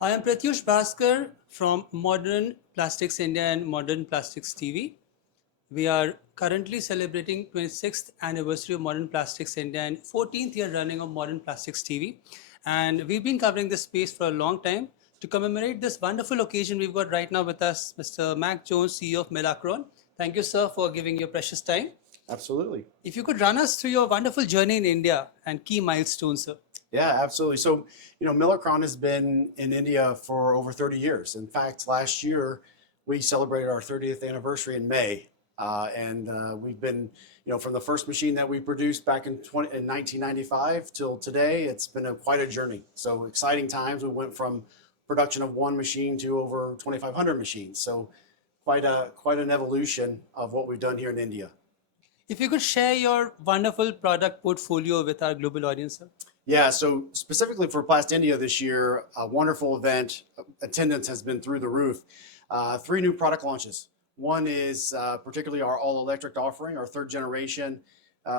I am Pratyush Bhaskar from Modern Plastics India and Modern Plastics TV. We are currently celebrating 26th anniversary of Modern Plastics India and 14th year running of Modern Plastics TV. And we've been covering this space for a long time. To commemorate this wonderful occasion, we've got right now with us Mr. Mac Jones, CEO of Milacron. Thank you, sir, for giving your precious time. Absolutely. If you could run us through your wonderful journey in India and key milestones, sir. Yeah, absolutely. So, Milacron has been in India for over 30 years. In fact, last year we celebrated our 30th anniversary in May. And we've been, from the first machine that we produced back in 1995 till today, it's been quite a journey. So exciting times. We went from production of one machine to over 2,500 machines. So quite an evolution of what we've done here in India. If you could share your wonderful product portfolio with our global audience, sir. Yeah, so specifically for PlastIndia this year, a wonderful event. Attendance has been through the roof. Three new product launches. One is particularly our all-electric offering, our third generation.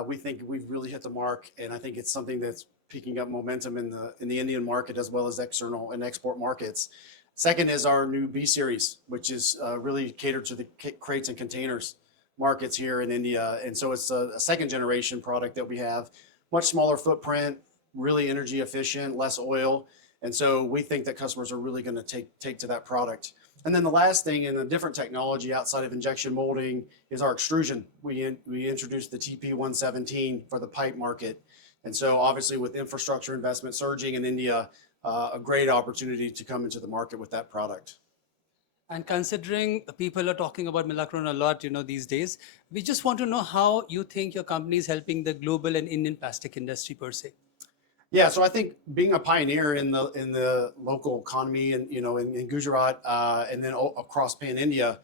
We think we've really hit the mark, and I think it's something that's picking up momentum in the Indian market as well as external and export markets. Second is our new B series, which is really catered to the crates and containers markets here in India. And so it's a second generation product that we have, much smaller footprint, really energy efficient, less oil. And so we think that customers are really going to take to that product. And then the last thing in a different technology outside of injection molding is our extrusion. We introduced the TP117 for the pipe market. And so obviously with infrastructure investment surging in India, a great opportunity to come into the market with that product. And considering people are talking about Milacron a lot, these days, we just want to know how you think your company is helping the global and Indian plastic industry per se. Yeah, so I think being a pioneer in the local economy and in Gujarat and then across Pan India,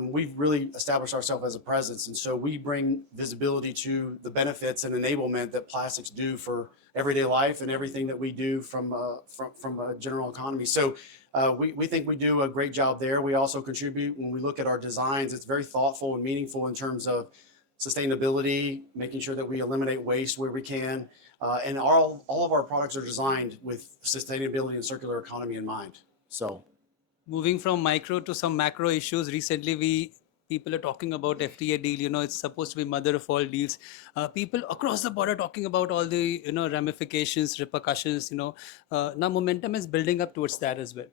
we've really established ourselves as a presence, and so we bring visibility to the benefits and enablement that plastics do for everyday life and everything that we do from a general economy. So we think we do a great job there. We also contribute when we look at our designs. It's very thoughtful and meaningful in terms of sustainability, making sure that we eliminate waste where we can. And all of our products are designed with sustainability and circular economy in mind. So, moving from micro to some macro issues, recently people are talking about FTA deal. It's supposed to be mother of all deals. People across the border talking about all the ramifications, repercussions. Now momentum is building up towards that as well.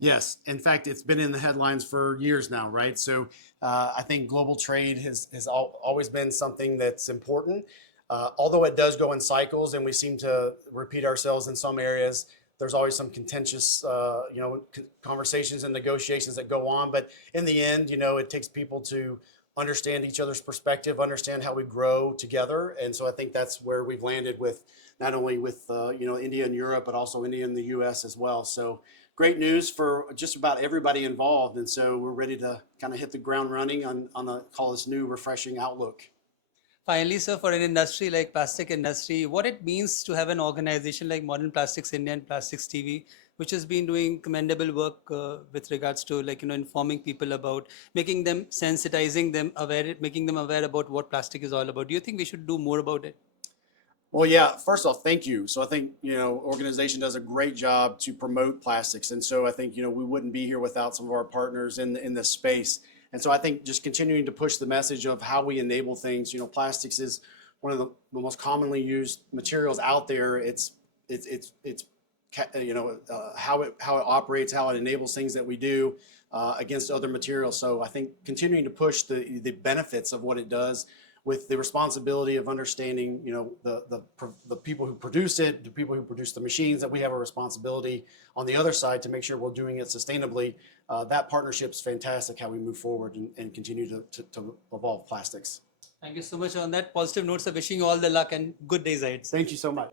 Yes, in fact, it's been in the headlines for years now, right? So I think global trade has always been something that's important. Although it does go in cycles and we seem to repeat ourselves in some areas, there's always some contentious, conversations and negotiations that go on. But in the end, it takes people to understand each other's perspective, understand how we grow together. And so I think that's where we've landed with not only with, India and Europe, but also India and the US as well. So great news for just about everybody involved. And so we're ready to kind of hit the ground running on call this new refreshing outlook. Finally, sir, for an industry like plastic industry, what it means to have an organization like Modern Plastics India and Plastics TV, which has been doing commendable work with regards to informing people about, making them, sensitizing them aware, making them aware about what plastic is all about. Do you think we should do more about it? Well, yeah, first off, thank you. So I think, organization does a great job to promote plastics. And so I think, we wouldn't be here without some of our partners in this space. And so I think just continuing to push the message of how we enable things, plastics is one of the most commonly used materials out there. It's how it operates, how it enables things that we do against other materials. So I think continuing to push the benefits of what it does with the responsibility of understanding, the people who produce it, the people who produce the machines, that we have a responsibility on the other side to make sure we're doing it sustainably. That partnership's fantastic, how we move forward and continue to evolve plastics. Thank you so much. On that positive note, sir, wishing you all the luck and good days ahead. Thank you so much.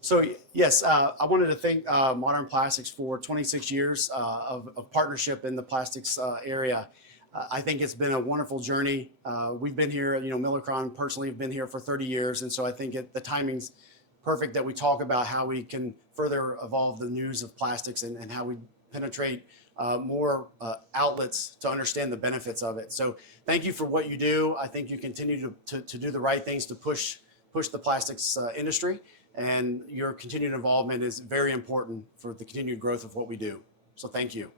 So yes, I wanted to thank Modern Plastics for 26 years of partnership in the plastics area. I think it's been a wonderful journey. We've been here, Milacron personally have been here for 30 years. And so I think the timing's perfect that we talk about how we can further evolve the news of plastics and how we penetrate more outlets to understand the benefits of it. So thank you for what you do. I think you continue to do the right things to push the plastics industry. and your continued involvement is very important for the continued growth of what we do. So thank you.